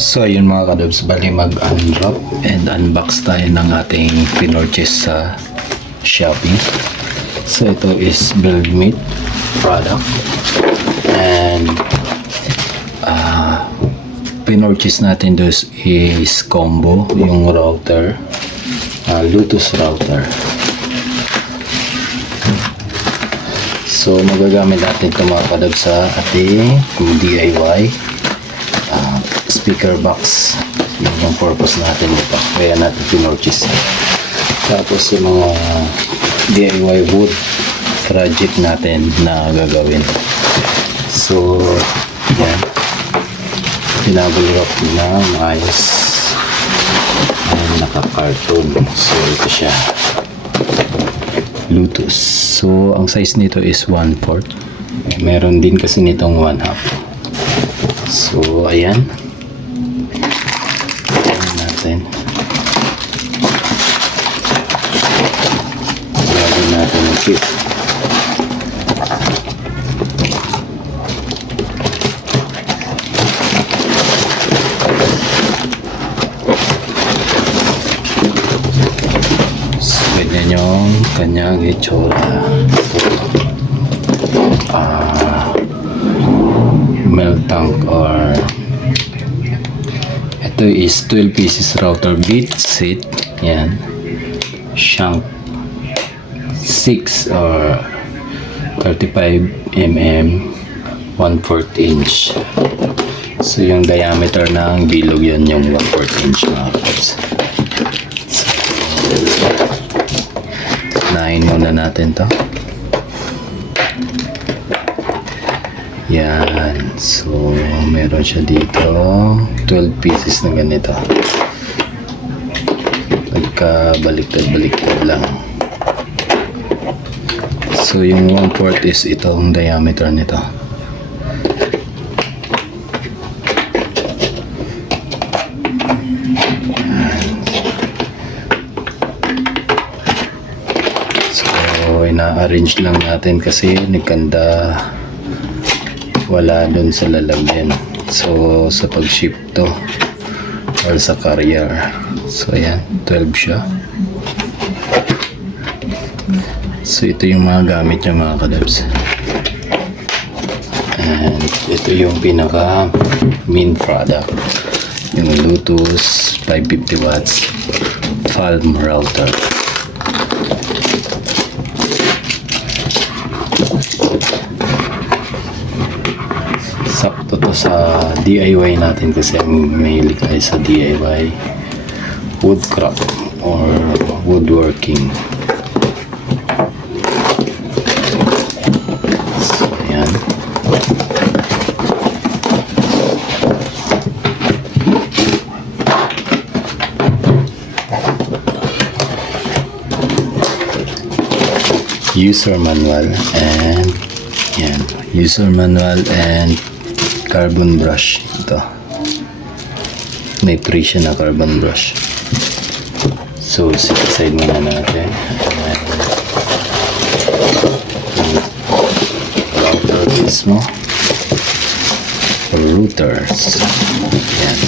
So yun mga kadobs, bali mag-unwrap and unbox tayo ng ating pinorchase sa Shopee. So ito is Build Meat product and pinorchase natin dos is combo, yung router, Bluetooth router. So magagamit natin ito mga kadobs sa ating DIY speaker box. Yun yung purpose natin dito, kaya natin pinorchase. Tapos yung mga DIY wood project natin na gagawin. So yan, pinabul wrap na maayos and naka-carton. So ito siya, Bluetooth. So ang size nito is 1/4. Meron din kasi nitong 1/2. So ayan natin, lagyan natin ang chip. So ganyan yung kanyang itsura. Milk tank, or ito is 12 pieces router bit set. Yan, shank 6 or 35 mm 1/4 inch. So yung diameter ng bilog yun, yung 1/4 inch mga kapos. So nain muna natin to. Yan. So meron siya dito 12 pieces na ganito, nagka baliktad lang. So yung 1/4 is itong diameter nito. So ina-arrange lang natin kasi nagkanda wala dun sa lalagyan. So sa pag-ship to or sa carrier. So ayan, 12 siya. So ito yung mga gamit niya mga kadabs. And ito yung pinaka main product, yung Bluetooth 550 watts Palm router. Sakto to sa DIY natin kasi ang mahilig tayo sa DIY woodcraft or woodworking. So ayan, user manual and yan, user manual and carbon brush. Ito, may free siya na carbon brush. So set aside muna natin. Router mismo, routers. Yan.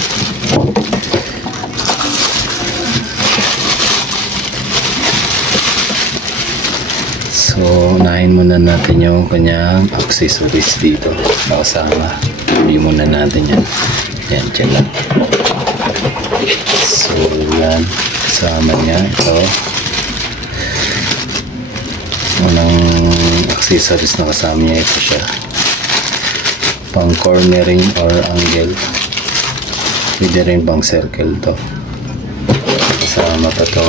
So unahin muna natin yung kanyang accessories dito na kasama. Hindi muna natin yan. Yan, dyan lang. So yan, kasama niya ito. Unang accessories na kasama niya, ito siya, pang cornering or angle. Pwede rin pang circle to. Kasama pa to.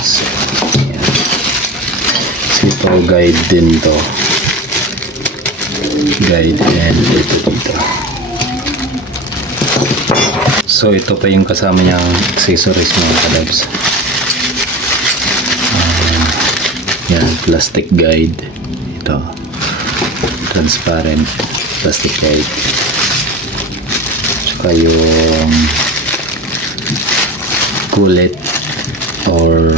So, yan. So ito guide din to, guide, and ito dito. So ito pa yung kasama niyang accessories mga kadabs. Yan, plastic guide. Ito, transparent plastic guide. Tsaka yung kulit or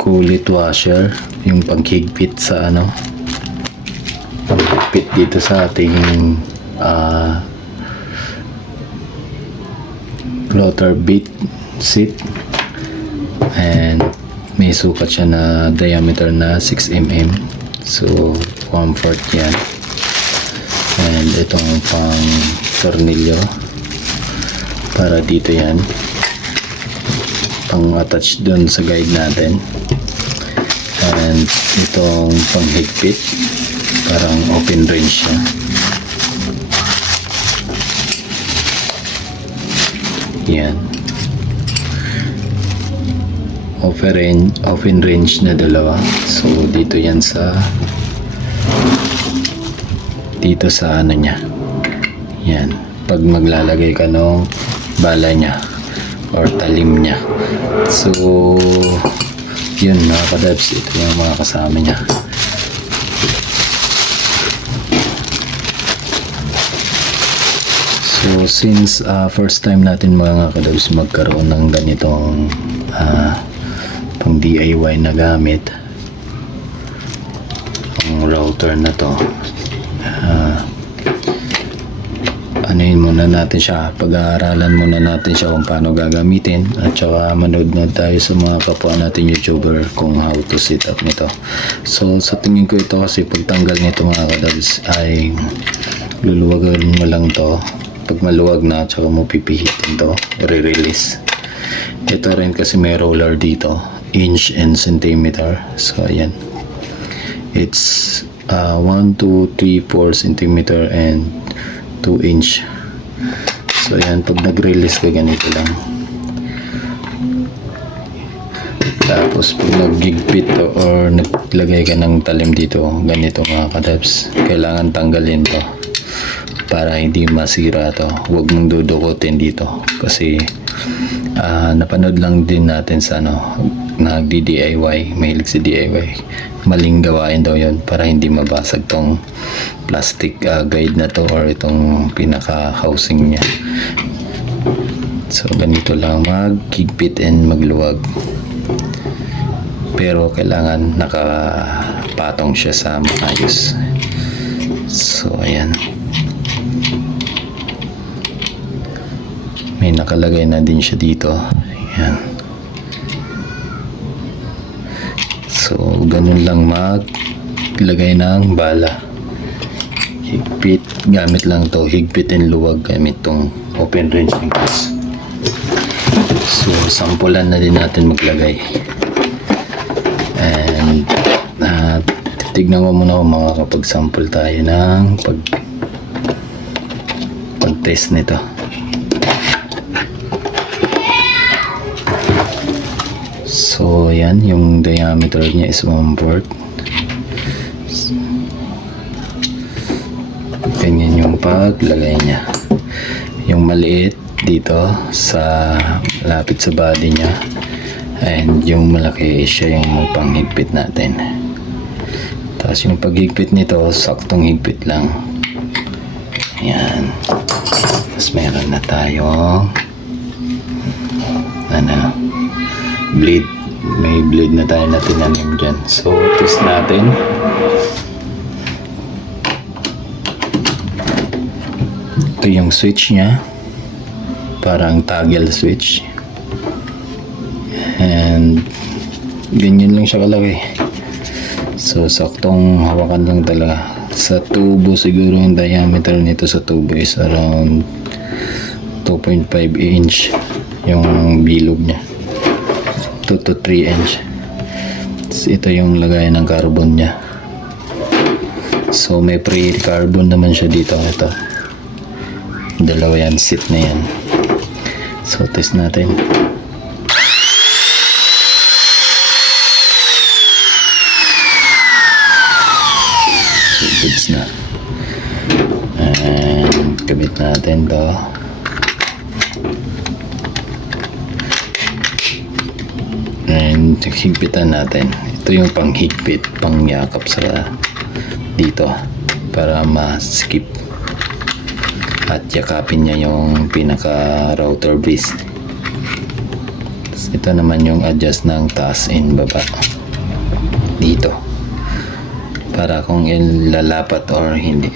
kulit washer, yung panghigpit sa panghigpit dito sa ating rotor bit seat, and may sukat siya na diameter na 6 mm, so 1/4 yan. And itong pang tornilyo para dito, yan pang attach dun sa guide natin. And itong pang higpit, parang open range siya. Yan, open range na dalawa. So dito yan sa ano niya. Yan, pag maglalagay ka ng bala niya or talim niya. So yun mga kadabs, ito yung mga kasama niya. So since first time natin mga kadabs magkaroon ng ganitong pang DIY na gamit, ang router na to, anuhin muna natin siya, pag-aaralan muna natin siya kung paano gagamitin, at saka manood tayo sa mga kapwa natin YouTuber kung how to set up nito. So sa tingin ko ito, kasi pagtanggal nito mga kadabs ay luluwagan mo lang to. Pag maluwag na, tsaka mo pipihitin to, i-release. Ito rin kasi may roller dito, inch and centimeter. So ayan, it's 1, 2, 3, 4 centimeter and 2 inch. So ayan, pag nag-release ka, ganito lang. Tapos pag nag-gigpit or naglagay ka ng talim dito, ganito mga kadabs, kailangan tanggalin to para hindi masira to. Huwag mong dudukutin dito, kasi napanood lang din natin sa nagdi-DIY, mahilig si DIY, maling gawain daw yon para hindi mabasag tong plastic guide na to or itong pinaka housing niya. So ganito lang mag-higpit and magluwag, pero kailangan nakapatong siya sa maayos. So ayan, may nakalagay na din siya dito. Ayan. So ganun lang maglagay ng bala. Higpit, gamit lang to, higpit and luwag, gamit tong open range angles. So sampulan na din natin maglagay. And titignan ko muna kung makakapag-sample tayo ng pag-test nito. So yan, yung diameter niya is 1/4. Ganyan yung paglagay niya. Yung maliit dito sa lapit sa body niya, and yung malaki siya yung panghigpit natin. Tapos yung paghigpit nito, saktong higpit lang. Ayan. Tapos meron na tayo blade. May blade na tayo na tinanim dyan. So test natin. Ito yung switch niya, parang toggle switch, and ganyan lang siya kalaki. So saktong hawakan lang talaga. Sa tubo siguro yung diameter nito sa tubo is around 2.5 inch yung bilog niya, 2 to 3 inch. So, ito yung lagayan ng carbon niya. So may pre-carbon naman siya dito. Ito, dalawa yan, seat na yan. So test natin. So goods na. And kabit natin to. And higpitan natin. Ito yung panghigpit, pangyakap sa dito para ma-skip at yakapin niya yung pinaka router base. Ito naman yung adjust ng taas and baba dito para kung ilalapat or hindi.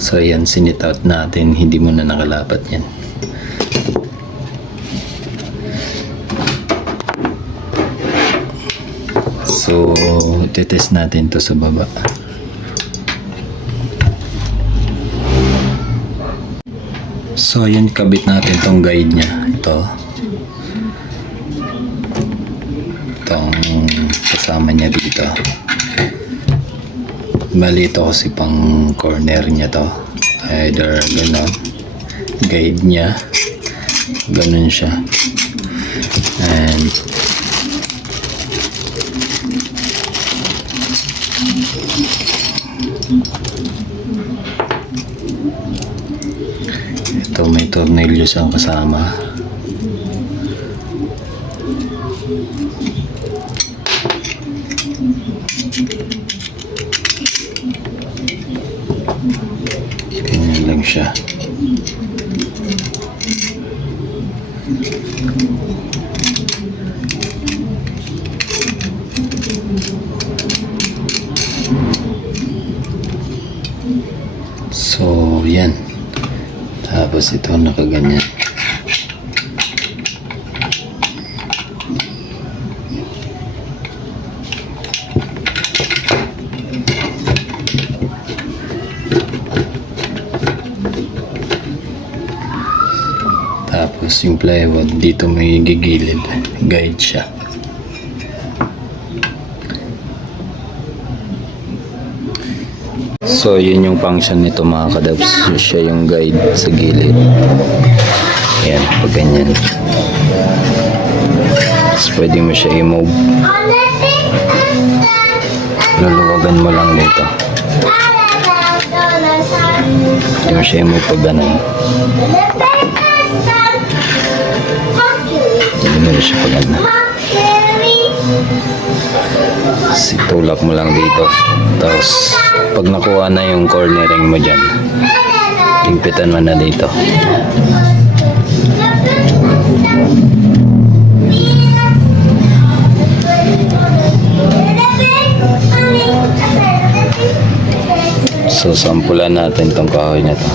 So yan, sinit out natin, hindi mo na nakalapat yan. So, titest natin to sa baba. So, yun, kabit natin tong guide niya. Itong kasama niya dito. Bali ito kasi pang corner niya to. Either gano'n. Guide niya. Ganun siya. And ito may tornilyo siyang kasama. Ganyan lang siya. So, yan. Tapos ito nakaganyan. Tapos yung plywood dito may gigilid. Guide siya. So, yun yung function nito mga kadabs. Siya yung guide sa gilid. Ayan, pag ganyan. Tapos pwede mo siya i-move. Luluwagan mo lang dito. Pwede mo siya i-move pag ganun. Pwede mo siya pag ganun. Tulak mo lang dito. Tapos pag nakuha na yung cornering mo dyan, higpitan mo na dito. So sampulan natin tong kahoy na to.